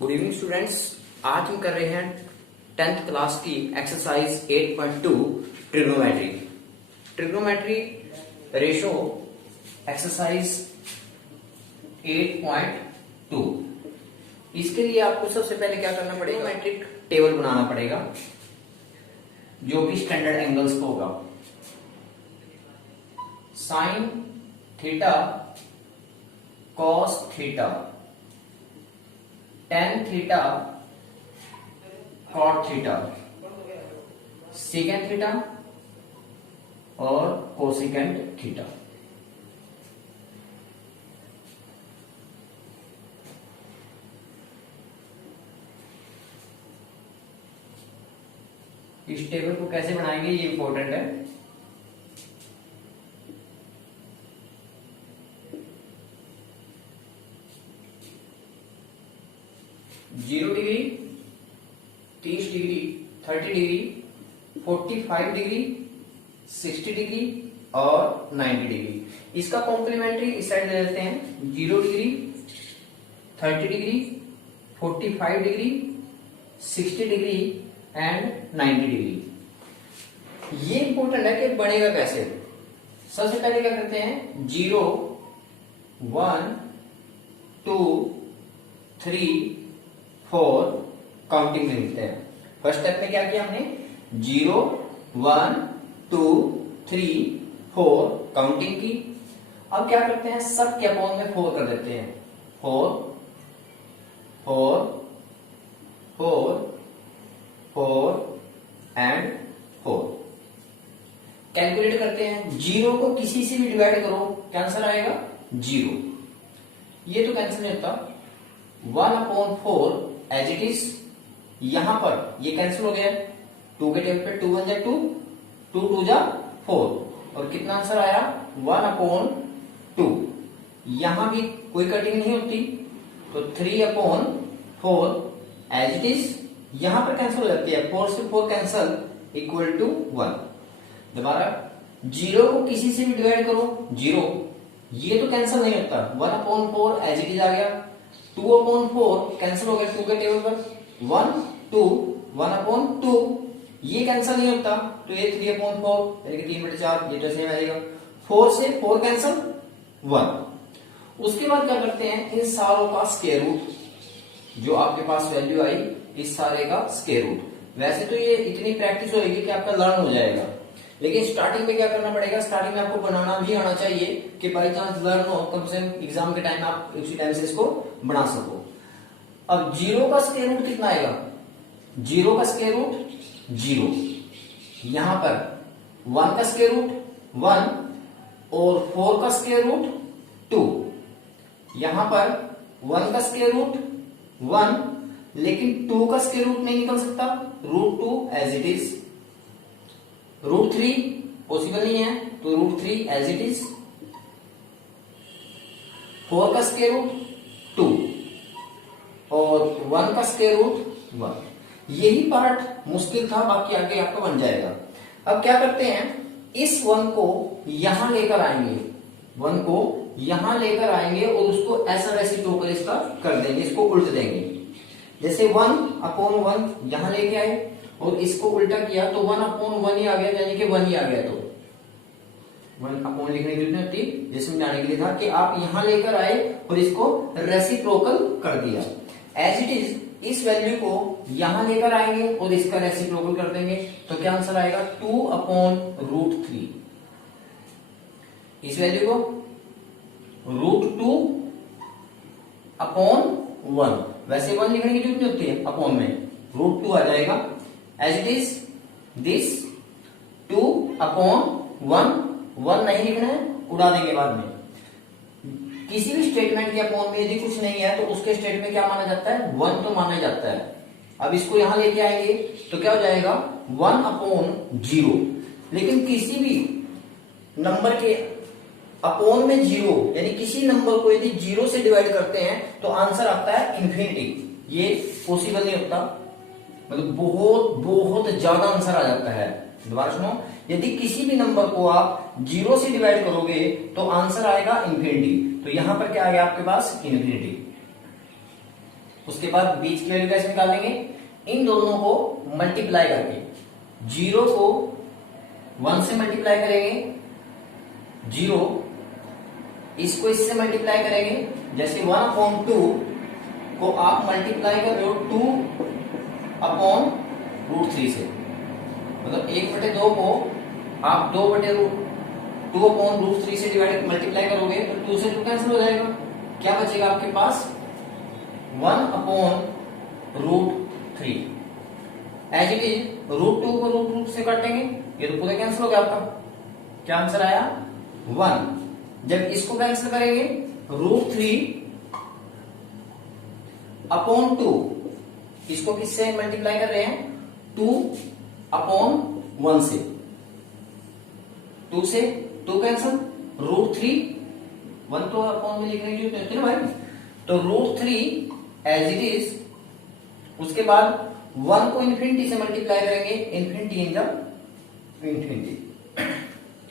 Good evening students. आज हम कर रहे हैं 10th क्लास की exercise 8.2 trigonometry. Trigonometry ratio exercise 8.2। इसके लिए आपको सबसे पहले क्या करना पड़ेगा, ट्रिग्नोमेट्रिक टेबल बनाना पड़ेगा जो कि स्टैंडर्ड एंगल्स को होगा। Sine theta, cos theta, tan theta, cot theta, secant theta और कोसेकेंट थीटा। इस टेबल को कैसे बनाएंगे ये इंपॉर्टेंट है। Zero degree, 30 degree, 30 degree, 45 degree, 60 degree और 90 डिग्री। इसका कॉम्प्लीमेंट्री इस साइड ले लेते हैं। 0 degree, 30 degree, 45 degree, 60 degree and 90 degree. ये इंपॉर्टेंट है कि बनेगा कैसे। सबसे पहले क्या करते हैं, 0 1 2 3 4 काउंटिंग में लिखते हैं। फर्स्ट स्टेप में क्या किया हमने, 0 1 2 3 4 काउंटिंग की। अब क्या करते हैं, सब के अपॉन में 4 कर देते हैं। 4 4 4 4 एंड 4 कैलकुलेट करते हैं। 0 को किसी से भी डिवाइड करो, क्या आंसर आएगा 0। ये तो कैंसिल नहीं होता। 1/4 एज इट इज, यहां पर ये कैंसिल हो गया। 2 के टेबल पे 2 1 जा 2, 2 2 जा 4 और कितना आंसर आया 1/2। यहां भी कोई कटिंग नहीं होती तो 3/4 एज इट इज, यहां पर कैंसिल हो जाती है। 4 से 4 कैंसिल इक्वल टू 1। दोबारा 0 को किसी से भी डिवाइड करो, 0, ये तो कैंसिल नहीं होता। 1/4 एज इट इज आ गया। 2/4 कैंसिल हो गया 2 के टेबल पर। 1 2 1/2 ये कैंसिल नहीं होता तो ये 3/4 यानी कि 3/4 ये तो सेम आएगा। 4 से 4 कैंसिल 1। उसके बाद क्या करते हैं, इन सारों का स्क्वायर रूट, जो आपके पास वैल्यू आई इस सारे का स्क्वायर रूट। वैसे तो ये इतनी प्रैक्टिस होगी कि आपका लर्न हो जाएगा, लेकिन स्टार्टिंग में क्या करना पड़ेगा, स्टार्टिंग में आपको बनाना भी आना चाहिए कि बाई चांस लर्न हो, कम से कम एग्जाम के टाइम आप उसी टाइम से इसको बना सको। अब 0 का स्क्वायर रूट कितना आएगा, 0 का स्क्वायर रूट 0, यहां पर 1 का स्क्वायर रूट 1 और 4 का स्क्वायर रूट 2, यहां पर 1 का स्क्वायर रूट 1 लेकिन 2 का स्क्वायर रूट नहीं निकल सकता, √2 एज इट इज। √3 पॉसिबल नहीं है तो √3 एज इट इज। 4 का स्क्वायर रूट 2 और 1 का स्क्वायर रूट 1। यही पार्ट मुश्किल था, बाकी आगे आपका बन जाएगा। अब क्या करते हैं, इस 1 को यहां लेकर आएंगे, 1 को यहां लेकर आएंगे और उसको ऐसा रेसिप्रोकल इसका कर देंगे, इसको उल्ट देंगे। जैसे 1/1 यहां लेके आए और इसको उल्टा किया तो 1/1 ही आ गया, यानी कि 1 ही आ गया। तो 1/, लिखने की जरूरत नहीं होती, जैसे समझाने के लिए था कि आप यहां लेकर आए और इसको रेसिप्रोकल कर दिया। एज इट इज इस वैल्यू को यहां लेकर आएंगे और इसका रेसिप्रोकल कर देंगे तो क्या आंसर आएगा 2/√3। इस वैल्यू को √2/1, वैसे 1 लिखने की जरूरत नहीं होती है, अपॉन में √2 आ जाएगा। एज इट इज दिस 2/1, 1 नहीं लिखना है, उड़ा देंगे बाद में। किसी भी स्टेटमेंट के अपॉन में यदि कुछ नहीं है तो उसके स्टेटमेंट में क्या माना जाता है, 1 तो माना जाता है। अब इसको यहां लेके आएंगे तो क्या हो जाएगा 1/0। लेकिन किसी भी नंबर के अपॉन में 0, यानी किसी नंबर को यदि 0 से डिवाइड करते हैं तो आंसर आता है इन्फिनिटी। ये पॉसिबल नहीं होता, मतलब बहुत बहुत ज्यादा आंसर आ जाता है। दोबारा सुनो, यदि किसी भी नंबर को आप 0 से डिवाइड करोगे तो आंसर आएगा इन्फिनिटी। तो यहां पर क्या आ गया आपके पास, इन्फिनिटी। उसके बाद बीच की वैल्यू कैसे निकालेंगे, इन दोनों को मल्टीप्लाई करके, 0 को 1 से मल्टीप्लाई करेंगे, 0 इसको इससे मल्टीप्लाई करेंगे। जैसे 1/2 को आप मल्टीप्लाई कर रहे हो 2/√3 से, मतलब 1/2 को आप 2/√3 से डिवाइड मल्टीप्लाई करोगे तो 2 से 2 कैंसिल हो जाएगा। क्या बचेगा आपके पास, 1/√3 एज इट इज। √2 को √2 से काटेंगे, ये तो पूरा कैंसिल हो गया आपका। क्या आंसर आया, 1। जब इसको कैंसिल करेंगे, √3/2, इसको किससे मल्टीप्लाई कर रहे हैं, 2/1 से, 2 से 2 कैंसिल, √3, 1 तो अपॉन में लिखने की जरूरत नहीं है भाई, तो √3 एज इट इज। उसके बाद 1 को इन्फिनिटी से मल्टीप्लाई करेंगे, infinity in the infinity,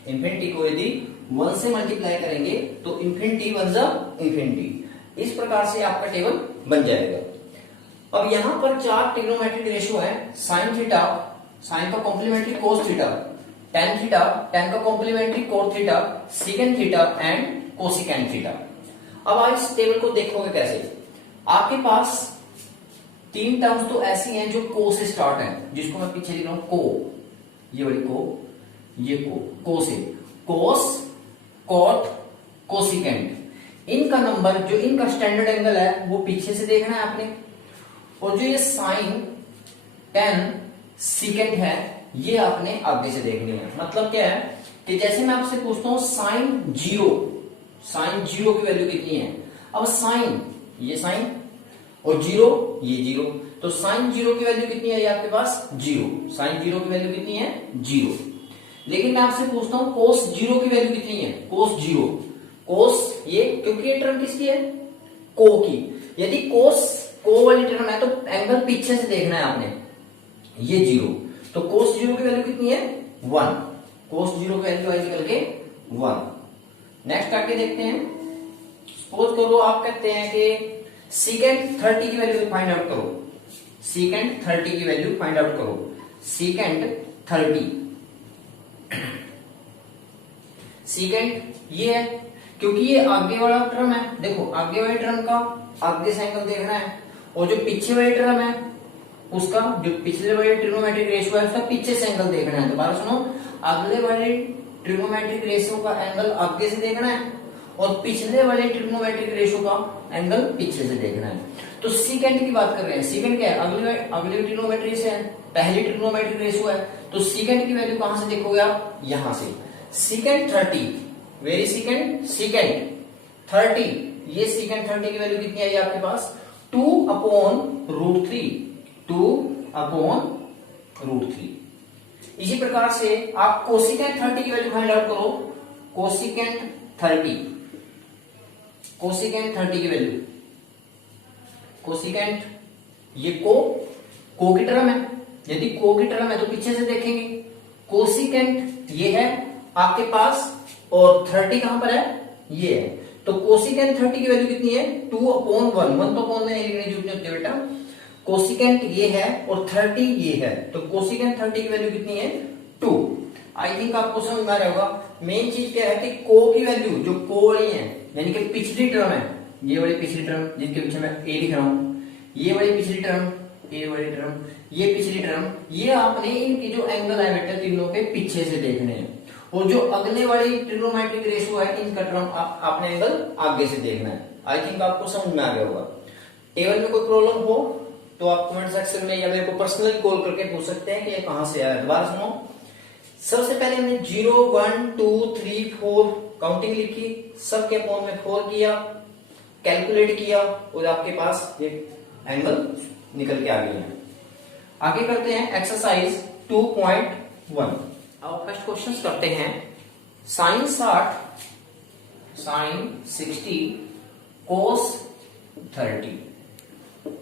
infinity को यदि 1 से मल्टीप्लाई करेंगे तो इन्फिनिटी 1 ज़ इन्फिनिटी। इस प्रकार से आपका टेबल बन जाएगा। अब यहां पर 4 ट्रिग्नोमेट्रिक रेशियो है, साइन थीटा, साइन का complementary cos theta, tan theta, tan का complementary cos theta, secant theta and cosecant theta. अब आप इस टेबल को देखोगे कैसे, आपके पास 3 टर्म्स तो ऐसी हैं जो को से स्टार्ट है, जिसको मैं पीछे लिख रहा हूं को, ये वाली को, ये को से, कोस, कॉट, कोसिकेंट। इनका नंबर, जो इनका स्टैंडर्ड एंगल है वो पीछे से देखना है आपने, और जो ये साइन, टेन, सीकेंट है ये आपने आगे से देखनी है। मतलब क्या है कि जैसे मैं आपसे पूछता हूं साइन 0, साइन 0 की वैल्यू कितनी है, अब साइन, ये साइन और 0, ये 0, तो साइन 0 की वैल्यू कितनी है, ये आपके पास 0, साइन 0 की वैल्यू कितनी है, 0। लेकिन मैं आपसे पूछता हूं कोस 0 की वैल्यू कितनी है, कोस 0, कोस ये, क्योंकि ये टर्म किसकी है, को की। यदि कोस, को वाली टर्म है तो एंगल पीछे से देखना है आपने, ये 0, तो कोस 0 की वैल्यू कितनी है, 1, कोस 0 की वैल्यू है इक्वल के 1। नेक्स्ट आगे देखते हैं, सपोज करो आप कहते हैं कि सीकेंट 30 की वैल्यू फाइंड आउट करो, सीकेंट 30 की वैल्यू फाइंड आउट करो, सीकेंट 30, सीकेंट ये है, क्योंकि ये आगे वाला टर्म है, देखो आगे वाले टर्म का आगे से एंगल देखना है, और जो पीछे वाले टर्म है उसका, जो पिछले वाले ट्रिग्नोमेट्रिक रेशियो है उसका पीछे से एंगल देखना है। दोबारा सुनो, अगले वाले ट्रिग्नोमेट्रिक रेशियो का एंगल आगे से देखना है और पिछले वाले ट्रिग्नोमेट्रिक रेशियो का एंगल पीछे से देखना है। तो सीकेंट की बात कर रहे हैं, सीकेंट क्या है, अगले ट्रिग्नोमेट्री से है, पहली ट्रिग्नोमेट्रिक रेशियो है, तो सीकेंट की वैल्यु कहां से देखोगे आप, यहां से, सीकेंट 30, वेरी सीकेंट, सीकेंट 30, ये सीकेंट 30 की वैल्यू कितनी आई आपके पास, 2/√3, 2/√3। इसी प्रकार से आप कोसिकेंट 30 की वैल्यू फाइंड आउट करो, कोसिकेंट 30, कोसिकेंट 30 की वैल्यू, कोसिकेंट ये को की टर्म है, यदि को की टर्म है तो पीछे से देखेंगे, कोसिकेंट ये है आपके पास और 30 कहां पर है, ये है, तो कोसिकेंट 30 की वैल्यू कितनी है, 2/1, 1 तो अपॉन में नहीं लिखने की जरूरत नहीं होती बेटा, कोसिकेंट ये है और 30 ये है, तो कोसिकेंट 30 की वैल्यू कितनी है, 2। आई थिंक आपको समझ में आ रहा होगा। मेन चीज क्या है कि को की वैल्यू, जो को वाली है यानी कि पिछली टर्म है, ये वाली पिछली टर्म जिसके पीछे मैं ए लिख रहा हूं, ये वाली पिछली टर्म, ए वाली टर्म, ये पिछली टर्म, ये आपने इनके जो एंगल है बेटा तीनों के पीछे से देखने हैं, और जो अगले वाली ट्रिग्नोमेट्रिक रेशियो है इनका टर्म आपने एंगल आगे से देखना है। आई थिंक आपको समझ में आ गया होगा। टेबल में कोई प्रॉब्लम हो तो आप कमेंट सेक्शन में या मेरे को पर्सनली कॉल करके पूछ सकते हैं कि ये कहां से आया। दोबारा सुनो, सबसे पहले हमने 0, 1, 2, 3, 4 काउंटिंग लिखी, सबके अपॉन में 4 किया, कैलकुलेट किया और आपके पास ये एंगल निकल के आ गए हैं। आगे करते हैं एक्सरसाइज 2.1। अब फर्स्ट क्वेश्चन करते हैं, sine 60, sine 60, cos 30,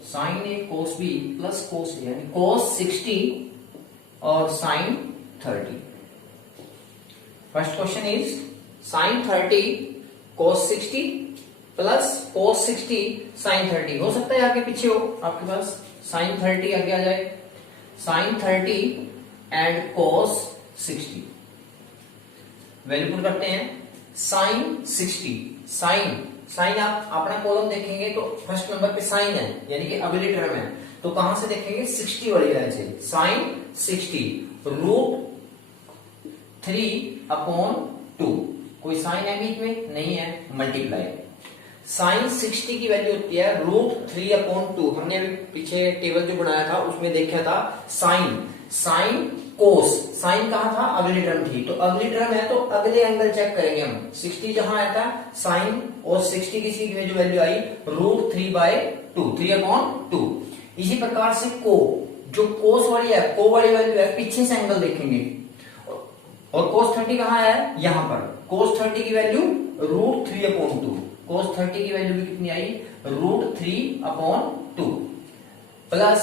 sine A cos B plus cos A, यानी कोस 60 और sine 30। First question is sine 30 cos 60 plus cos 60 sin 30। हो सकता है आगे पीछे हो आपके पास, sin 30 आगे आ जाए, sin 30 and cos 60। Value put करते हैं। sin 60, साइन आप अपना कॉलम देखेंगे तो फर्स्ट नंबर पे साइन है, यानी कि अगली टर्म है, तो कहां से देखेंगे 60 वाली लाइन से। साइन 60 √3/2, कोई साइन है बीच में नहीं है, मल्टीप्लाई। साइन 60 की वैल्यू होती है √3/2। हमने अभी पीछे टेबल जो बनाया था उसमें देखा था साइन कोस, साइन कहा था अगली टर्म थी, तो अगली टर्म है तो अगले एंगल चेक करेंगे हम। 60 जहां आया था साइन, और 60 की जो वैल्यू आई √3/2, 3/2। इसी प्रकार से को, जो कोस वाली है, को वाली वैल्यू है, पीछे से एंगल देखेंगे, और cos 30 कहां है, यहां पर। cos 30 की वैल्यू √3/2, cos 30 की वैल्यू भी कितनी आई √3/2, प्लस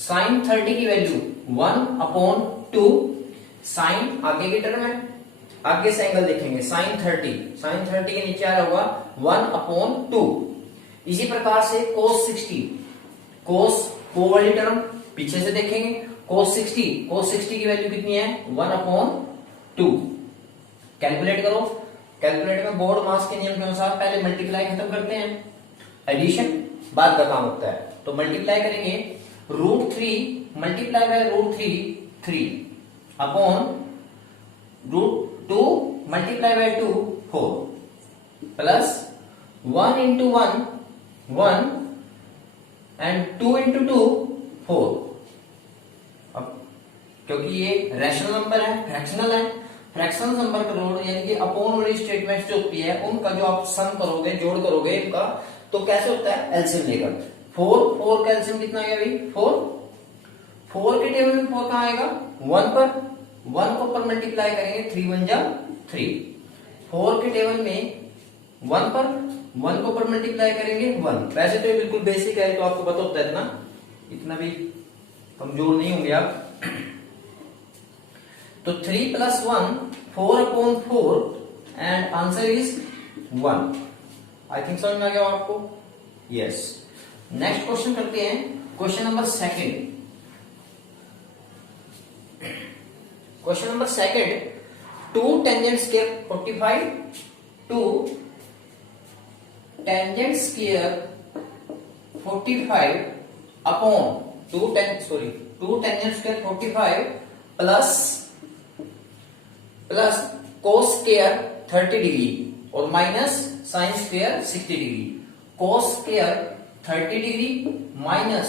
sin 30 की वैल्यू 1/2। साइन आगे की टर्म है, आगे से एंगल देखेंगे, sin 30 के नीचे आ रहा होगा 1/2। इसी प्रकार से cos 60, को वाली टर्म पीछे से देखेंगे, cos 60 की वैल्यू कितनी है 1/2। कैलकुलेट करो, कैलकुलेटर में बोर्ड मास के नियम के अनुसार पहले मल्टीप्लाई खत्म करते हैं, एडिशन बाद का काम होता है। तो मल्टीप्लाई करेंगे, √3 multiply by √3 3 upon √2 multiply by 2 4 plus 1 into 1 1 and 2 into 2 4। अब क्योंकि ये रैशनल नंबर है, फ्रैक्शनल है, फ्रैक्शनल नंबर का रोड यानी कि अपॉन वाली स्टेटमेंट जो होती है उनका जो आप सम करोगे, जोड़ करोगे इनका, तो कैसे होता है एलसीएम लेकर। 4 का एलसीएम कितना आएगा भाई 4 के टेबल में 4 कहां आएगा 1 पर, 1 को पर मल्टीप्लाई करेंगे 3 1 जा 3। 4 के टेबल में 1 पर, 1 को पर मल्टीप्लाई करेंगे 1। वैसे तो ये बिल्कुल बेसिक है, तो आपको पता होता है, इतना भी कमजोर नहीं होंगे आप। तो 3 + 1 4/4 and answer is 1। I think समझ में आ गया आपको, यस। नेक्स्ट क्वेश्चन करते हैं, question number second. Question number second, 2 tangent square 45, 2 tangent square 45 upon 2 tangent square 45 plus cos square 30 degree और minus sin square 60 degree. cos square 30 degree minus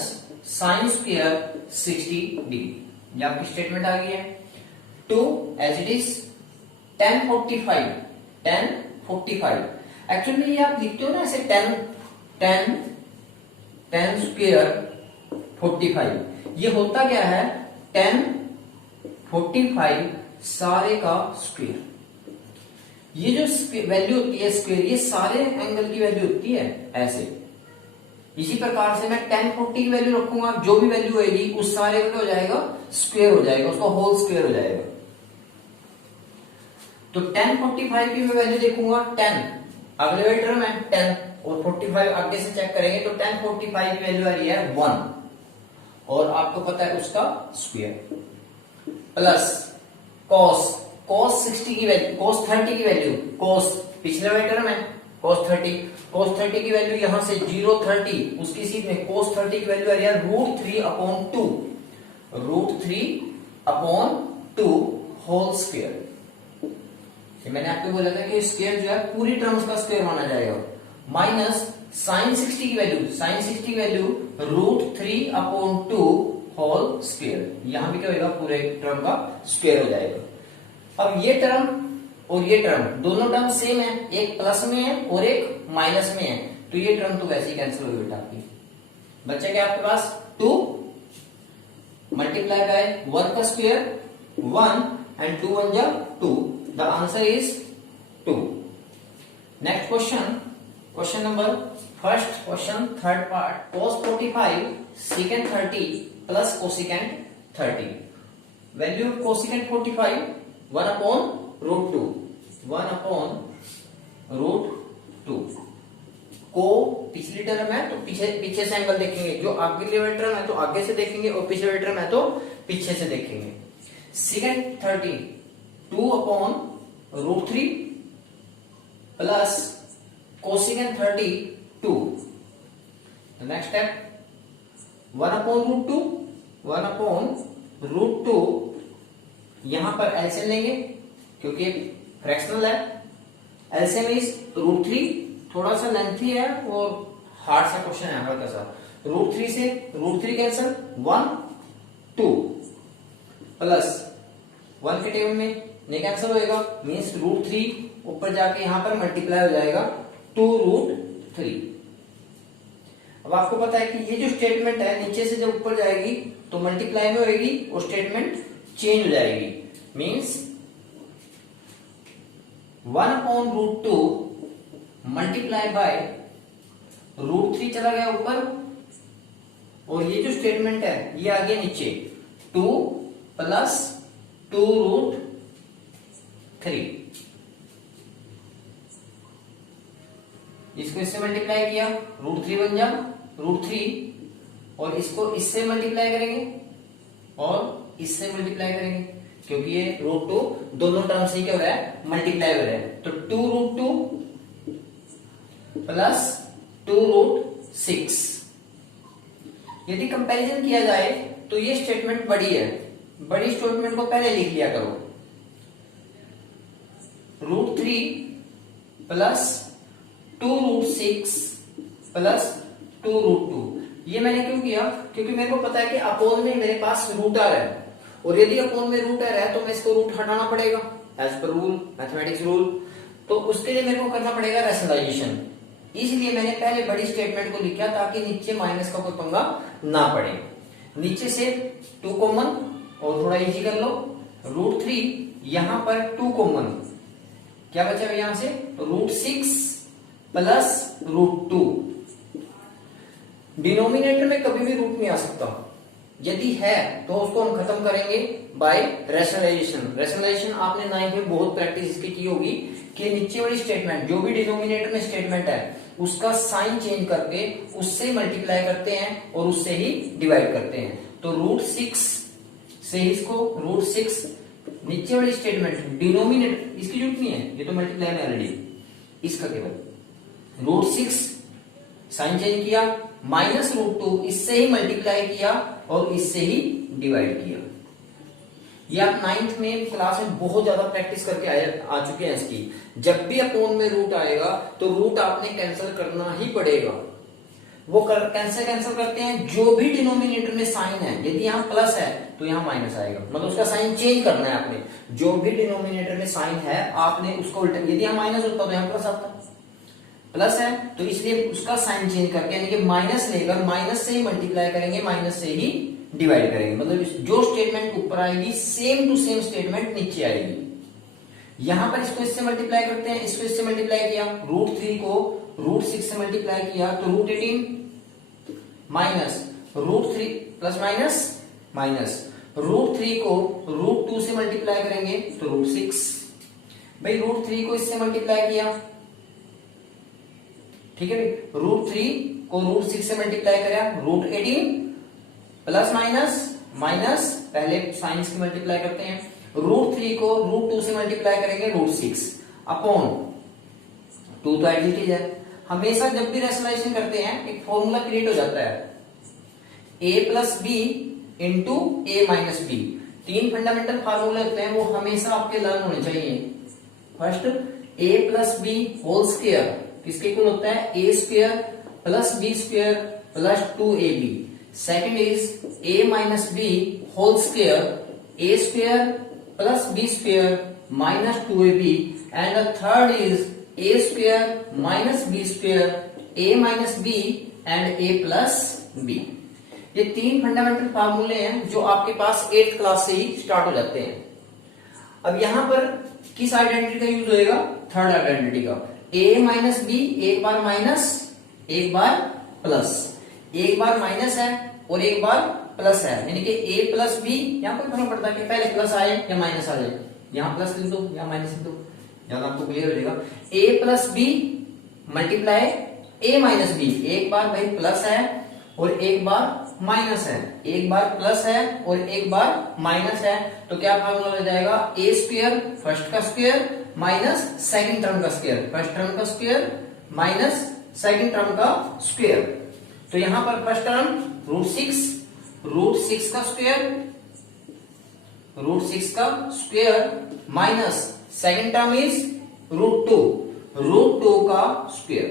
sin square 60 degree, ये आपकी statement आ गई है। 2 as it is 10 45। Actually ये आप लिखते हो ना ऐसे 10 स्क्वायर 45, ये होता क्या है 10 45 सारे का स्क्वायर। ये जो वैल्यू होती है स्क्वायर, ये सारे एंगल की वैल्यू होती है ऐसे। इसी प्रकार से मैं 10 40 की वैल्यू रखूंगा, जो भी वैल्यू होगी उस सारे का क्या हो जाएगा स्क्वायर हो जाएगा, उसका होल स्क्वायर हो जाएगा। तो 10 45 की मैं वैल्यू देखूंगा 10, अगले टर्म है 10 और 45 आगे से चेक करेंगे तो 10 45 की वैल्यू आ रही है 1 और आपको पता है उसका स्क्वायर, प्लस cos 60 की वैल्यू, cos 30 की वैल्यू, cos पिछले वाले टर्म है cos 30 की वैल्यू यहां से 0 30, उसकी सीट में cos 30 की वैल्यू आ रही है √3/2 होल स्क्वायर। मैंने आपको बोला था कि स्क्वायर जो है पूरी टर्म्स का स्क्वायर माना जाएगा, माइनस sin 60 की वैल्यू √3/2 होल स्क्वायर, यहां भी क्या होगा पूरे टर्म का स्क्वायर हो जाएगा। अब ये टर्म और ये टर्म दोनों टर्म सेम है, एक प्लस में है और एक माइनस में है, तो ये टर्म तो वैसे ही कैंसिल हो गई बेटा आपकी। बच्चा क्या आपके पास 2 मल्टीप्लाई बाय 1 का स्क्वायर 1 एंड 2 1 जा 2, the answer is 2। Next question number first question third part, cos 45 secant 30 plus cosecant 30। Value cosecant 45 1/√2 1/√2। को पिछली टर्म है तो पीछे से एंगल देखेंगे, जो आगे वाली टर्म है तो आगे से देखेंगे और पिछले वाली टर्म है तो पीछे से देखेंगे। Second 30 2/√3 plus cosecant 30 2। Next step 1/√2 1/√2, यहां पर एलसीएम लेंगे क्योंकि फ्रैक्शनल है। एलसीएम इज √3, थोड़ा सा लेंथी है और हार्ड सा क्वेश्चन है हल्का सा। √3 से √3 कैंसिल 1 2 प्लस 1 के टेबल में नहीं कैंसिल होएगा, मीन्स √3 ऊपर जाके यहां पर मल्टीप्लाई हो जाएगा 2√3। अब आपको पता है कि ये जो स्टेटमेंट है नीचे से जब ऊपर जाएगी तो मल्टीप्लाई में होएगी और स्टेटमेंट चेंज हो जाएगी, मीन्स 1/√2 मल्टीप्लाई बाय √3 चला गया ऊपर और ये जो स्टेटमेंट है ये आ गया नीचे 2 प्लस 2√3। इसको इससे मल्टीप्लाई किया √3 बन जा √3 और इसको इससे मल्टीप्लाई करेंगे और इससे मल्टीप्लाई करेंगे क्योंकि ये √2 दोनों टर्म से क्या हो रहा है मल्टीप्लाई हो रहा है। तो 2√2 प्लस 2√6। यदि कंपैरिजन किया जाए तो ये स्टेटमेंट बड़ी है, बड़ी स्टेटमेंट को पहले लिख लिया करो। √3 प्लस 2√6 प्लस 2√2। ये मैंने क्यों किया, क्योंकि मेरे को पता है कि अपोन में मेरे पास रूट आर है और यदि अपोन में रूट आर है तो मैं इसको रूट हटाना पड़ेगा as per rule, mathematics rule. तो उसके लिए मेरे को करना पड़ेगा रैशनलाइजेशन, इसलिए मैंने पहले बड़ी स्टेटमेंट को लिखा ताकि नीचे माइनस का कोई पंगा ना पड़े। नीचे से 2 कॉमन और थोड़ा इजी कर लो, √3 यहां पर 2 कॉमन, क्या बचा यहां से √6 प्लस √2। डिनोमिनेटर में कभी भी रूट नहीं आ सकता, यदि है तो उसको हम खत्म करेंगे बाय रैशनलाइजेशन। रैशनलाइजेशन आपने 9th में बहुत प्रैक्टिस इसकी की होगी कि नीचे वाली स्टेटमेंट जो भी डिनोमिनेटर में स्टेटमेंट है उसका साइन चेंज करके उससे मल्टीप्लाई करते हैं और उससे ही डिवाइड करते हैं। तो √6 से इसको √6 नीचे वाली स्टेटमेंट डिनोमिनेटर इसकी जरूरत नहीं है, ये तो मल्टीप्लाई में ऑलरेडी, इसका केवल √6 साइन चेंज किया माइनस √2 इससे ही मल्टीप्लाई किया और इससे ही डिवाइड किया। ये आप 9th में क्लास में बहुत ज्यादा प्रैक्टिस करके आ चुके हैं इसकी। जब भी अपोन में रूट आएगा तो रूट आपने कैंसिल करना ही पड़ेगा। वो कैंसिल करते हैं जो भी डिनोमिनेटर में साइन है, यदि यहाँ प्लस है तो यहाँ माइनस आएगा, मतलब उसका साइन चेंज करना है आपने। जो भी डिनोमिनेटर में साइन है आपने उसको उल्टा, यदि यहाँ माइनस होता तो यहाँ प्लस आता, प्लस है तो इसलिए उसका साइन चेंज करके यानी कि माइनस लेकर माइनस से ही मल्टीप्लाई करेंगे, माइनस से ही डिवाइड करेंगे। मतलब जो स्टेटमेंट ऊपर आएगी सेम टू सेम स्टेटमेंट नीचे आएगी। यहां पर इसको इससे मल्टीप्लाई करते हैं, इसको इससे मल्टीप्लाई किया, √3 को √6 से मल्टीप्लाई किया तो √18 माइनस √3 प्लस माइनस माइनस √3 को √2 से मल्टीप्लाई करेंगे तो √6। भाई √3 को इससे मल्टीप्लाई किया, ठीक है भाई, √3 को √6 से मल्टीप्लाई करा √18 प्लस माइनस माइनस, पहले साइंस की मल्टीप्लाई करते हैं, √3 को √2 से मल्टीप्लाई करेंगे √6 अपॉन 2 तो एडजस्टेज है। हमेशा जब भी रैशनलाइजेशन करते हैं एक फॉर्मूला क्रिएट हो जाता है a plus B into a minus B. 3 fundamental फार्मूले होते हैं वो हमेशा आपके लर्न होने चाहिए। First a plus B whole square किसके इक्वल होता है a square plus b square plus 2ab। Second is a minus B whole square a square plus b square minus 2ab and the third is a square minus b square a minus b and a plus b। ये 3 fundamental फार्मूले हैं जो आपके पास 8th class से ही start हो जाते हैं। अब यहां पर किस आइडेंटिटी का यूज होएगा, थर्ड आइडेंटिटी का। a माइनस बी एक बार माइनस एक बार प्लस, एक बार माइनस है और एक बार प्लस है, यानी कि a प्लस बी। यहाँ कोई फर्क पड़ता है कि पहले प्लस आए या माइनस आ जाए, यहाँ प्लस लिख दो या माइनस लिख दो, ज्यादा आपको क्लियर हो जाएगा। a plus B multiply a minus B, एक बार भाई प्लस है और एक बार माइनस है, एक बार प्लस है और एक बार माइनस है, तो क्या फॉर्मूला हो जाएगा, ए स्क्वायर फर्स्ट का स्क्वायर माइनस सेकंड टर्म का स्क्वायर, फर्स्ट टर्म का स्क्वायर माइनस सेकंड टर्म का स्क्वायर। तो यहां पर फर्स्ट टर्म रूट सिक्स का square minus second term is root two का square.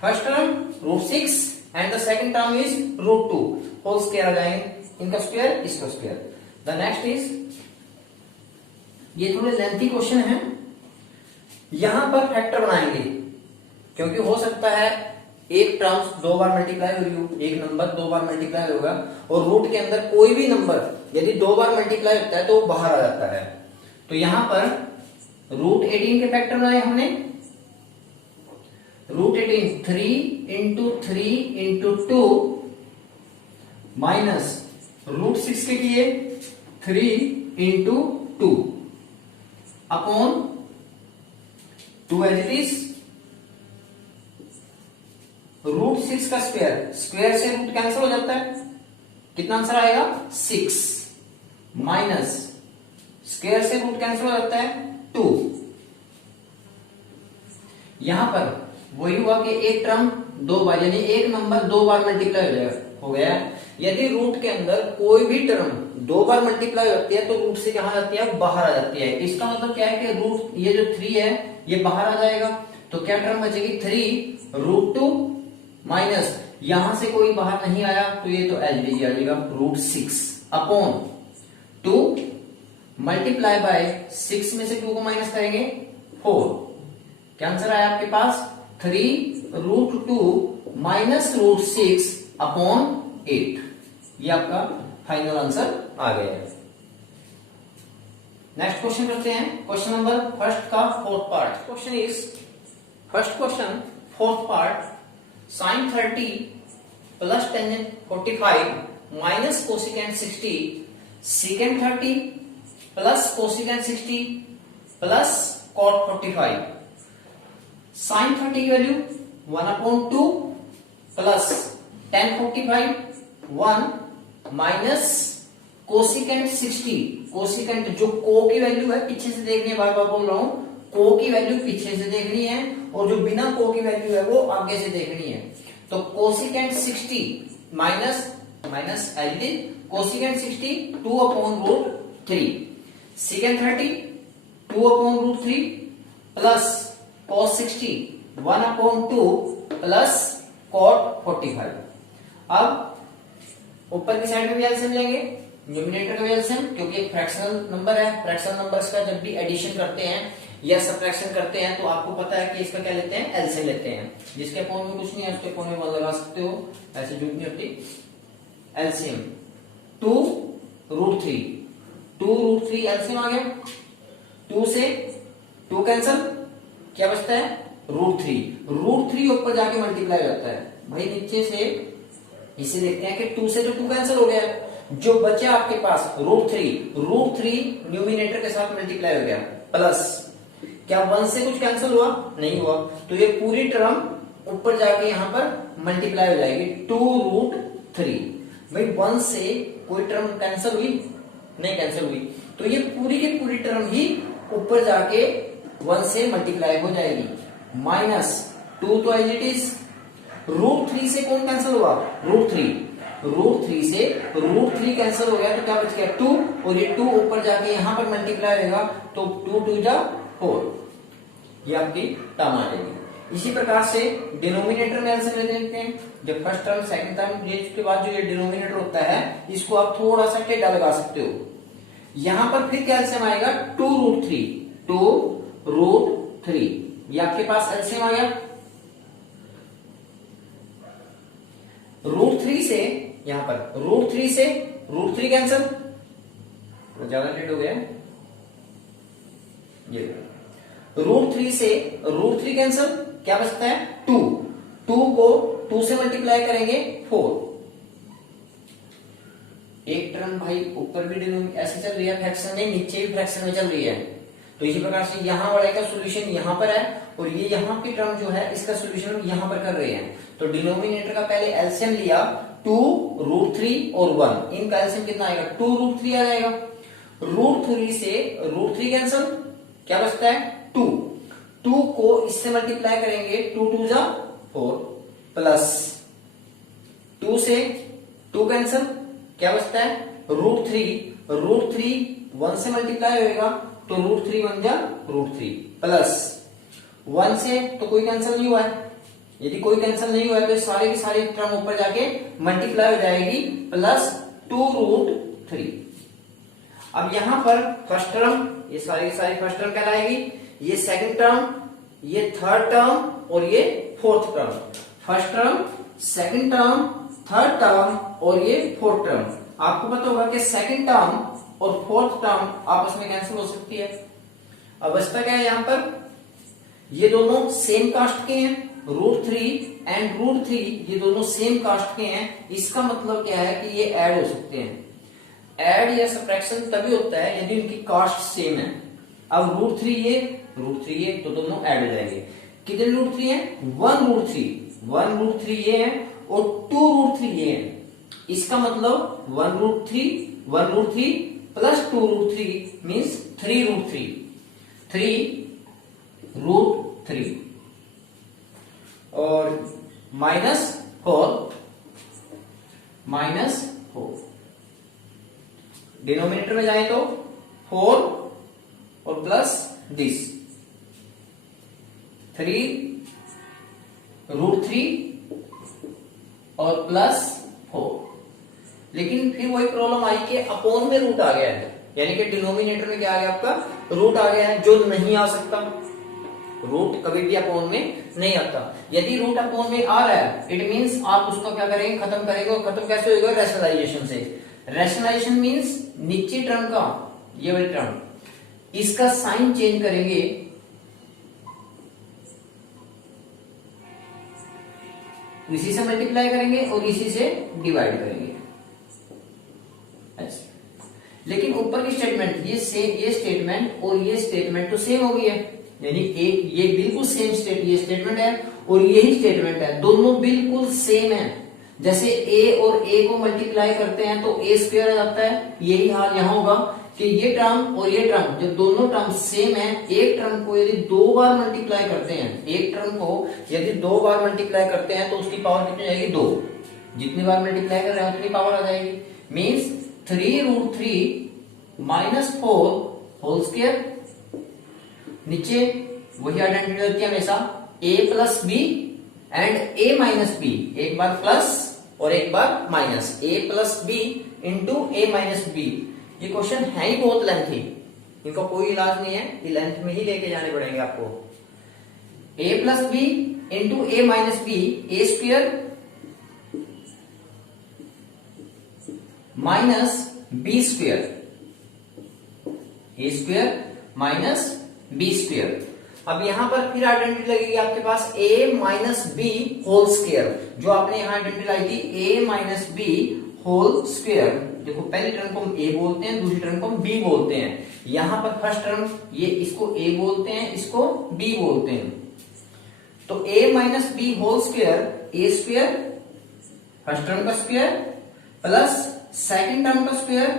First term root six and the second term is root two, whole square आ जाएंगे, इनका स्क्वायर इसका स्क्वायर। द नेक्स्ट इज, ये थोड़े लेंथी क्वेश्चन है, यहां पर फैक्टर बनाएंगे क्योंकि हो सकता है एक टर्म्स दो बार मल्टीप्लाई हो रही हो, एक नंबर दो बार मल्टीप्लाई होगा और रूट के अंदर कोई भी नंबर यदि दो बार मल्टीप्लाई होता है तो वो बाहर आ जाता है। तो यहां पर रूट 18 के फैक्टर बनाए हमने, रूट 18 3 इंटू 2 माइनस रूट 6 के लिए 3 into 2 upon 2 as it is root 6 का स्क्वायर, स्क्वायर से रूट कैंसिल हो जाता है, कितना आंसर आएगा 6 माइनस स्क्वायर से रूट कैंसिल हो जाता है 2। यहां पर वही हुआ कि एक टर्म दो बार यानी एक नंबर दो बार मल्टीप्लाई हो गया। यदि रूट के अंदर कोई भी टर्म दो बार मल्टीप्लाई होती है तो रूट से कहां जाती है, बाहर आ जाती है। इसका मतलब क्या है कि रूट ये जो 3 है ये बाहर आ जाएगा, तो क्या टर्म बचेगी 3 रूट 2 माइनस यहां से कोई बाहर नहीं आया तो ये तो एलडीजी आ जाएगा रूट 6 अपॉन 2 मल्टीप्लाई बाय 6 में से 2 को माइनस करेंगे 4। क्या आंसर आया आपके पास 3 रूट 2 माइनस रूट 6 अपॉन 8। ये आपका फाइनल आंसर आ गया है। नेक्स्ट क्वेश्चन करते हैं, क्वेश्चन नंबर फर्स्ट का fourth part. Question is first question fourth part, sin 30 plus tangent 45 minus cosecant 60 secant 30 plus cosecant 60 plus cot 45। sin 30 की value 1/2 plus tan 45 1 minus cosecant 60, cosecant जो को की value है पीछे से देखनी है, बार बार बोल रहा हूं, को की वैल्यू पीछे से देखनी है और जो बिना को की वैल्यू है वो आगे से देखनी है। तो कोसिकेंट 60 माइनस एलडी cosecant 60 2/√3 secant 30 2/√3 plus cos 60 1/2 plus cot 45। अब ऊपर की साइड में भी एलसीएम लेंगे, न्यूमरेटर का भी एलसीएम, क्योंकि एक फ्रैक्शनल नंबर है, फ्रैक्शनल नंबर्स का जब भी एडिशन करते हैं या सब्ट्रैक्शन करते हैं तो आपको पता है कि इसका क्या लेते हैं, एलसीएम लेते हैं। जिसके अपोन में कुछ नहीं है उसके अपोन में 1 लगा सकते हो, ऐसे जरूरत नहीं होती। एलसीएम 2√3 एलसीएम आ गया, 2 से 2 कैंसिल, क्या बचता है √3 ऊपर जाके मल्टीप्लाई हो जाता है। भाई नीचे से इसे देखते हैं कि 2 से जो 2 कैंसिल हो गया, जो बचा आपके पास √3 न्यूमिनेटर के साथ मल्टीप्लाई हो गया, प्लस क्या 1 से कुछ कैंसिल हुआ, नहीं हुआ, तो ये पूरी टर्म ऊपर जाके यहां पर मल्टीप्लाई हो जाएगी 2√3। भाई 1 से कोई टर्म कैंसिल हुई, नहीं कैंसिल हुई, तो ये पूरी की पूरी टर्म ही ऊपर जाके 1 से मल्टीप्लाई हो जाएगी। माइनस 2 तो एज इट इज, √3 से कौन कैंसिल हुआ, √3 से √3 कैंसिल हो गया तो क्या बच गया 2, और ये 2 ऊपर जाके यहां पर मल्टीप्लाई होगा तो 2 2 जा 4, ये आपकी टर्म आ जाएगी। इसी प्रकार से डिनोमिनेटर में एलसीएम ले लेते हैं। जब फर्स्ट टर्म सेकंड टर्म ये के बाद जो ये डिनोमिनेटर होता है इसको आप थोड़ा सा टेढ़ा लगा सकते हो। यहां पर फिर क्या एलसीएम आएगा 2√3 ये आपके पास एलसीएम आ गया। √3 से यहां पर √3 कैंसिल, ज्यादा लेट हो गया, ये √3 से √3 कैंसिल, क्या बचता है 2 को 2 से मल्टीप्लाई करेंगे 4। एक टर्म भाई ऊपर भी ऐसे चल रही है फ्रैक्शन में, नीचे भी फ्रैक्शन में चल रही है, तो इसी प्रकार से यहां वाले का सॉल्यूशन यहां पर है और ये यहाँ की टर्म जो है इसका सोल्यूशन हम यहाँ पर कर रहे हैं। तो डिनोमिनेटर का पहले एलसीएम लिया 2√3 और 1, इनका एलसीएम कितना आएगा 2√3 आ जाएगा। √3 से √3 कैंसल, क्या बचता है 2, 2 को इससे मल्टीप्लाई करेंगे 2 2 जा 4 प्लस 2 से 2 कैंसल, क्या बचता है √3 1 से मल्टीप्लाई होएगा तो √3 1 जा √3 प्लस 1 से तो कोई कैंसिल नहीं हुआ है, यदि कोई कैंसिल नहीं हुआ है तो सारे की सारी टर्म ऊपर जाके मल्टीप्लाई हो जाएगी प्लस 2√3। अब यहां पर फर्स्ट टर्म ये सारी की सारी फर्स्ट टर्म कहलाएगी, ये सेकंड टर्म, ये थर्ड टर्म और ये fourth term. First term, second term, third term और ये फोर्थ टर्म। आपको पता होगा कि सेकंड टर्म और फोर्थ टर्म आपस में कैंसिल हो सकती है। अवस्था क्या है यहां पर, ये दोनों सेम कास्ट के हैं, √3 एंड √3 ये दोनों सेम कास्ट के हैं। इसका मतलब क्या है कि ये ऐड हो सकते हैं। ऐड या सब्ट्रैक्शन तभी होता है यदि उनकी कास्ट सेम है। अब √3 ये तो दोनों ऐड हो जाएंगे। कितने √3 है 1√3 ये है और 2√3 ये है। इसका मतलब 1√3 प्लस 2√3 मीन्स 3√3 और -4 डिनोमिनेटर में जाए तो 4 और प्लस दिस 3√3 और प्लस 4। लेकिन फिर वही प्रॉब्लम आई कि अपोन में रूट आ गया है, यानी कि डिनोमिनेटर में क्या आ गया आपका रूट आ गया है, जो नहीं आ सकता। रूट कभी भी अपोन में नहीं आता। यदि रूट अपोन में आ रहा है इट मींस आप उसको क्या करेंगे खत्म करेंगे, और खत्म कैसे होगा रैशनलाइजेशन से। रैशनलाइजेशन मींस नीचे टर्म का ये वाली टर्म इसका साइन चेंज करेंगे, इसी से मल्टीप्लाई करेंगे और इसी से डिवाइड करेंगे। लेकिन ऊपर की स्टेटमेंट ये स्टेटमेंट और ये स्टेटमेंट तो सेम हो गई है, यानी एक ये बिल्कुल सेम ये स्टेटमेंट है और यही स्टेटमेंट है, दोनों बिल्कुल सेम है। जैसे a और a को मल्टीप्लाई करते हैं तो a स्क्वायर आ जाता है, यही हाल यहां होगा कि ये टर्म और ये टर्म जब दोनों टर्म सेम है, एक टर्म को यदि 2 बार मल्टीप्लाई करते हैं, एक टर्म को यदि 2 बार मल्टीप्लाई करते हैं तो उसकी पावर कितनी जाएगी 2, जितनी बार मल्टीप्लाई कर रहे हैं उतनी पावर आ जाएगी। Means 3√3 -4 whole square. नीचे वही आइडेंटिटी होती है हमेशा a plus B and a minus B, एक बार प्लस और एक बार minus, a plus B into a minus B. ये क्वेश्चन है ही बहुत लेंथी, इनका कोई इलाज नहीं है, ये लेंथ में ही लेके जाने पड़ेंगे आपको। a plus B into a minus B, a square minus B square, a square minus B square. अब यहां पर फिर आइडेंटिटी लगेगी आपके पास a minus B whole square, जो आपने यहां आइडेंटिटी लाई थी a minus B whole square. देखो पहली टर्म को हम a बोलते हैं, दूसरी टर्म को हम b बोलते हैं। यहां पर फर्स्ट टर्म ये इसको a बोलते हैं, इसको b बोलते हैं। तो a minus B whole square, a square first term का स्क्वायर प्लस सेकंड टर्म का स्क्वायर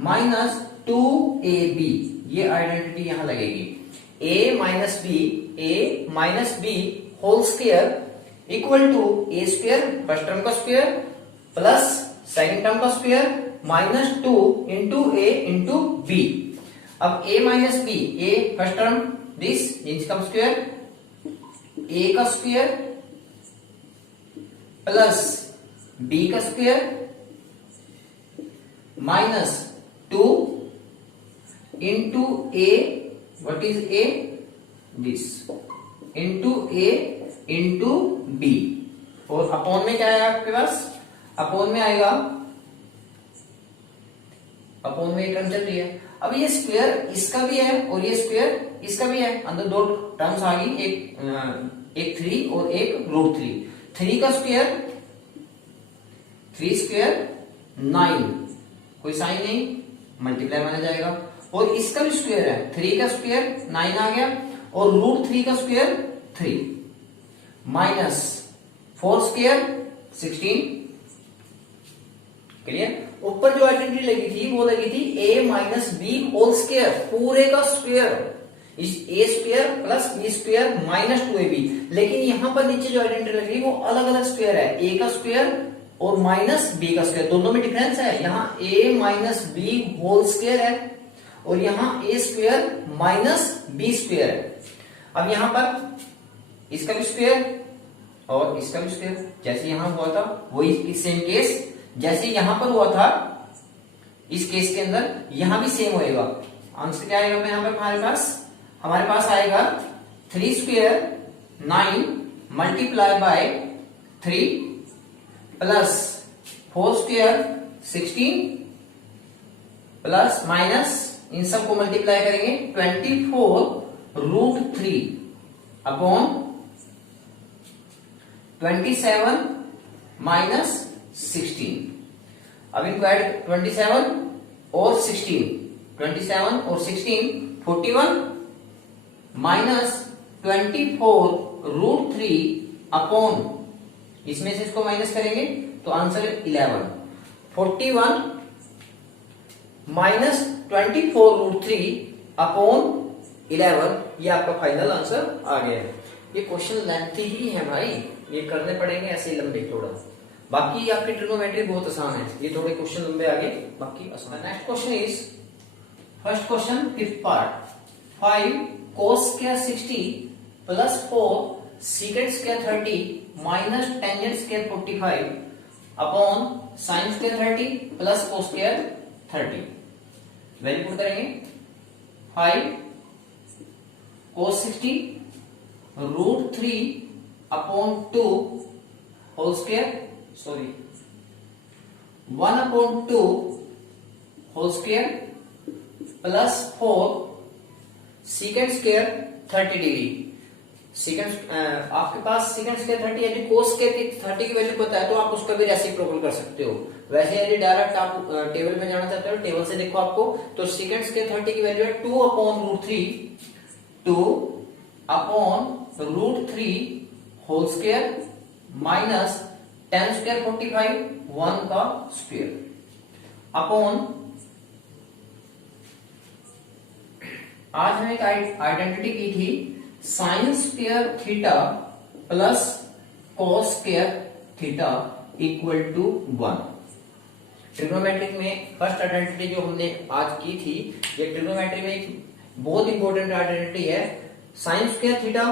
माइनस 2ab, ये आइडेंटिटी यहां लगेगी। a minus B whole square equal to a square first term का स्क्वायर प्लस सेकंड टर्म का square minus 2 into a into b। अब a minus B, a first term this जिसका square, a का square plus b का square minus 2 into a, what is a this into a into b। और upon में क्या है आपके पास, upon में आएगा, अपॉन में टर्म चल रही है। अब ये स्क्वायर इसका भी है और ये स्क्वायर इसका भी है, अंदर दो टर्म्स आ गई, एक 3 और एक √3। 3 का स्क्वायर 3 स्क्वायर 9, कोई साइन नहीं, मल्टीप्लाई माना जाएगा। और इसका भी स्क्वायर है, 3 का स्क्वायर 9 आ गया और √3 का स्क्वायर 3 माइनस 4 स्क्वायर 16। क्लियर। ऊपर जो आइडेंटिटी लगी थी वो लगी थी a minus B whole square, पूरे का स्क्वायर, इस a square plus b square minus 2ab। लेकिन यहां पर नीचे जो आइडेंटिटी लगी वो अलग अलग स्क्वायर है, a का स्क्वायर और माइनस b का स्क्वायर, दोनों में डिफरेंस है। यहाँ a minus B whole square है और यहाँ a square minus b square है। अब यहां पर इसका भी स्क्वायर और इसका भी स्क्वायर, जैसे यहां हुआ था वही सेम केस जैसे यहां पर हुआ था इस केस के अंदर यहां भी सेम होएगा। आंसर क्या आएगा यहां पर हमारे पास आएगा 3 square 9 multiply by 3 plus 4 square 16 plus minus इन सबको मल्टीप्लाई करेंगे 24√3 अपॉन 27 माइनस 16। अब इनको ऐड 27 और 16 41 माइनस 24√3 अपॉन, इसमें से इसको माइनस करेंगे तो आंसर 11। 41 माइनस 24√3 अपॉन 11, ये आपका फाइनल आंसर आ गया है। ये क्वेश्चन लेंथी ही है भाई, ये करने पड़ेंगे ऐसे लंबे थोड़ा, बाकी आपकी ट्रिग्नोमेट्री बहुत आसान है, ये थोड़े क्वेश्चन लंबे आगे बाकी आसान। Next question is first question fifth part 5 cos square 60 plus 4 secant square 30 minus tangent square 45 upon sin square 30 plus cos square 30। Value put करेंगे 5 cos 60 √3 upon 2 whole square, sorry 1 upon 2 whole square plus 4 secant square 30 degree. Second आपके पास secant square 30 यानी cos square 30 की value पता है तो आप उसका भी रेसिप्रोकल कर सकते हो। वैसे यदि डायरेक्ट आप टेबल में जाना चाहते हो टेबल से देखो आपको, तो secant स्क्वायर 30 की वैल्यू है 2 upon √3 2 upon √3 whole square minus 10 square 45 1 का स्क्वायर अपॉन, आज हमने एक आइडेंटिटी की थी sine square theta plus cos square theta equal to 1। Trigonometric में फर्स्ट आइडेंटिटी जो हमने आज की थी, ये ट्रिग्नोमेट्री में एक बहुत इंपॉर्टेंट आइडेंटिटी है, sine square theta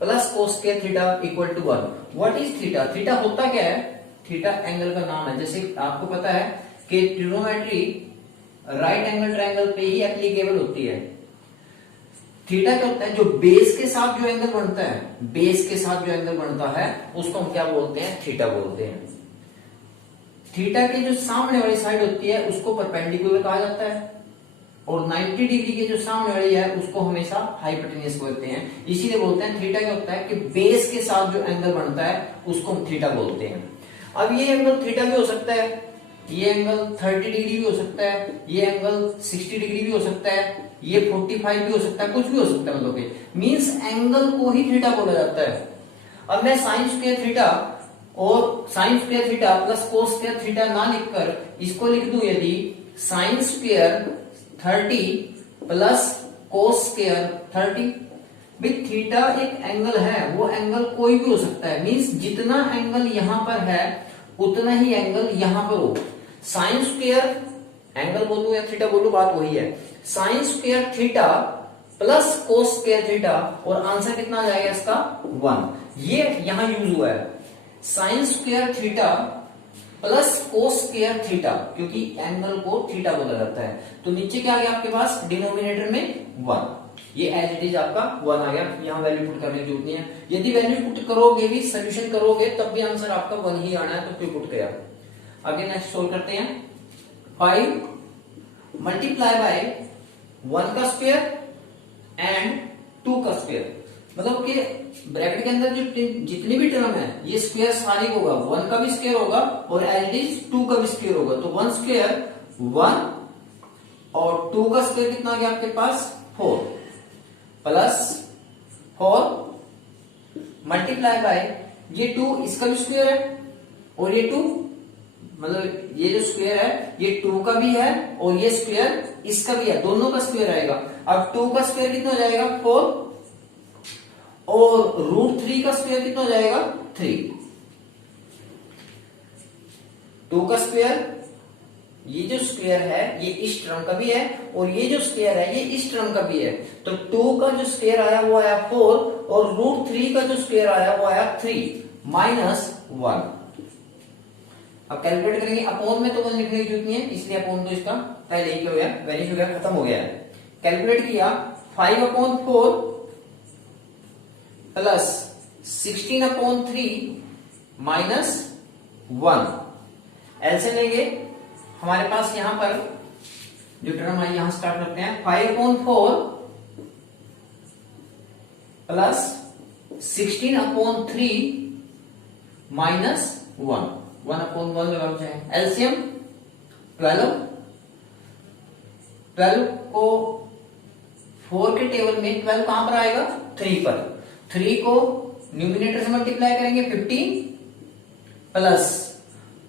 plus cos square theta equal to 1। What is theta? Theta होता क्या है? थीटा एंगल का नाम है। जैसे आपको पता है कि ट्रिग्नोमेट्री राइट एंगल ट्रायंगल पे ही एप्लीकेबल होती है। थीटा क्या होता है? जो बेस के साथ जो एंगल बनता है, बेस के साथ जो एंगल बनता है उसको हम क्या बोलते हैं? थीटा बोलते हैं। थीटा के जो सामने वाली साइड होती है उसको परपेंडिकुलर कहा जाता है, और 90 डिग्री के जो सामने वाली है उसको हमेशा हाइपोटेन्यूज बोलते हैं। इसीलिए बोलते हैं थीटा क्या होता है कि बेस के साथ जो एंगल बनता है उसको हम थीटा बोलते हैं। अब ये एंगल थीटा भी हो सकता है, ये एंगल 30 डिग्री भी हो सकता है, ये एंगल 60 डिग्री भी हो सकता है, ये 45 भी हो सकता है, कुछ भी हो सकता है। मतलब मीन्स एंगल को ही थीटा बोला जाता है। अब मैं साइन स्क्वायर थीटा और sign square theta plus cos square theta ना लिखकर इसको लिख दूं यदि sine square 30 plus cos square 30। भी थीटा एक एंगल है, वो एंगल कोई भी हो सकता है। मीन्स जितना एंगल यहां पर है उतना ही एंगल यहां पर हो। साइन स्क्वायर एंगल बोलूं या थीटा बोलूं, बात वही है। Sine square theta plus cos square theta, और आंसर कितना आ जाएगा इसका? 1। ये यहां यूज हुआ है sine square theta plus cos square theta, क्योंकि एंगल को थीटा बोला जाता है। तो नीचे क्या आ गया आपके पास? डिनोमिनेटर में 1। ये एज इट इज आपका 1 आ गया। यहां वैल्यू पुट करने की जरूरत नहीं है। यदि वैल्यू पुट करोगे भी, सोल्यूशन करोगे तब भी आंसर आपका 1 ही आना है, तो क्यों पुट किया। आगे नेक्स्ट सोल्व करते हैं। 5 मल्टीप्लाई बाय 1 का स्क्वायर एंड 2 का स्क्वायर, मतलब कि ब्रैकेट के अंदर जो जितनी भी टर्म है ये स्क्वायर सारी होगा। 1 का भी स्क्वायर होगा और एज इट इज 2 का भी स्क्वायर होगा। तो 1 स्क्वायर 1 और 2 का स्क्वायर कितना आ गया आपके पास? 4 प्लस 4 मल्टीप्लाई बाय ये 2 इसका भी स्क्वायर है और ये 2 मतलब ये जो स्क्वायर है ये 2 का भी है और ये स्क्वायर इसका भी है, दोनों का स्क्वायर आएगा। अब 2 का स्क्वायर कितना हो जाएगा 4 और √3 का स्क्वायर कितना हो जाएगा 3। 2 का स्क्वायर ये जो स्क्वायर है ये इस टर्म का भी है और ये जो स्क्वायर है ये इस टर्म का भी है। तो 2 का जो स्क्वायर आया वो आया 4 और √3 का जो स्क्वायर आया वो आया 3 -1। अब कैलकुलेट करेंगे, अपोन में तो कोई लिखने की जरूरत नहीं है इसलिए अपोन तो इसका पहले ही क्या हो गया, वैनिश हो गया, खत्म हो गया है। कैलकुलेट किया 5/4 प्लस 16/3 -1। एलसीएम लेंगे, हमारे पास यहां पर जो टर्म आई यहां स्टार्ट करते हैं 5/4 प्लस 16/3 -1 1/1 लगा चाहे। एलसीएम 12 को 4 के टेबल में 12 कहां पर आएगा 3 पर। 3 को न्यूमिनेटर से मल्टीप्लाई करेंगे 15 प्लस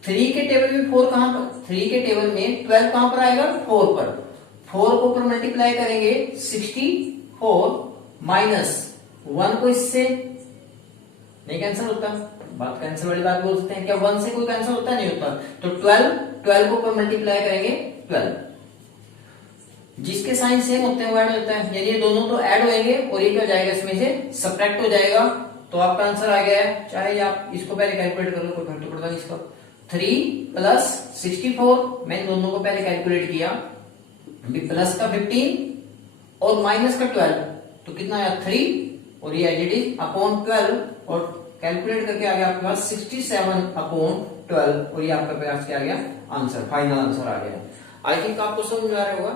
3 के टेबल में 4 कहां पर, 3 के टेबल में 12 कहां पर आएगा 4 पर। 4 को ऊपर मल्टीप्लाई करेंगे 64 -1 को इससे नहीं कैंसिल होता, बात कैंसिल वाली बात बोल सकते हैं क्या, 1 से कोई कैंसिल होता नहीं होता। तो 12 को ऊपर मल्टीप्लाई करेंगे 12, जिसके साइन सेम होते हैं वो ऐड होता है, यानी ये दोनों तो ऐड होंगे और ये क्या हो जाएगा इसमें से सब्ट्रैक्ट हो जाएगा। तो आपका आंसर आ गया है, चाहे आप इसको पहले कैलकुलेट कर लो कोई फर्क तो पड़ता नहीं इसका। 3 प्लस 64 मैंने दोनों को पहले कैलकुलेट किया, प्लस का 15 और माइनस का 12 तो कितना आया 3 और ये एज इट इज अपॉन 12 और कैलकुलेट करके आ गया आपके पास 67/12 और ये आपके पास क्या आ गया आंसर, फाइनल आंसर आ गया। आई थिंक आपको समझ में आ रहा होगा।